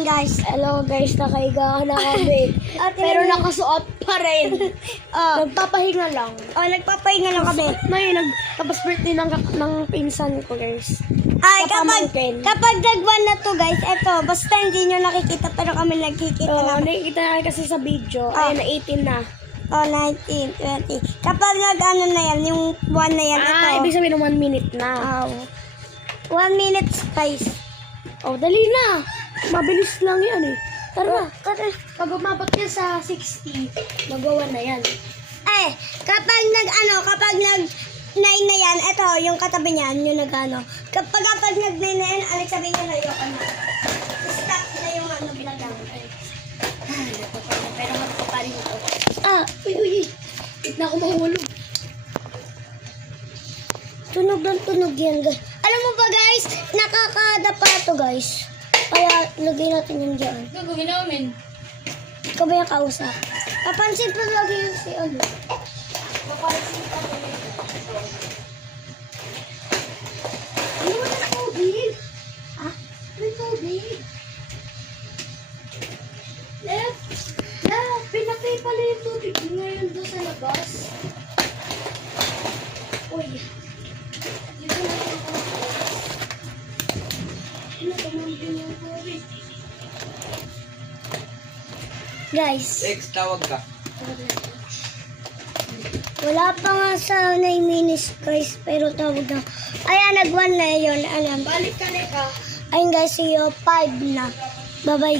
Ayan guys. Hello guys, nakaiga na kami. Pero nakasuot pa rin. Nagpapahinga lang. Nagpapahinga lang kami. Tapos birthday ng pinsan ko guys. Ay, Papamangkin. kapag nag-1 na to guys, eto, basta hindi nyo nakikita pero kami nakikita Oo, na. nakikita na kasi sa video. Ayun, na 18 na. 19, 20. Kapag nag-ano na yan, yung 1 na yan, ito. Ibig sabihin ng 1 minute na. 1 minute guys. Dali na. Mabilis lang yan eh. Tara. Pag umabot yan sa 60, magawa na yan. Kapag nag-9 na yan, ito, yung katabi niyan, yung nag-ano. Kapag nag-9 na yan, Alex, sabihin niya na ayoko na. Stop na yung bilagang. Pero magpaparin ito. Uy. Wait na ako mahulog. Tunog ng tunog yan, guys. Alam mo ba, guys? Nakakadapa to, guys. Kaya, lagay natin yung dyan. Gagawin namin. Ikaw ba yung kausap? Papansin pa lagi yung si ano. Papansin pa rin. Ano mo na tubig? May tubig. Left. Pinatay pala yung tubig ngayon doon sa labas. Uy. Dito na yung tumambin yung tubig. Guys, Tawag ka. wala pa nga sa 9 minutes, guys. Pero tawag na. Ayan, nag-1 na yun. Alam. Balik ka na ka. Ayun, guys, see you. 5 na. Bye-bye.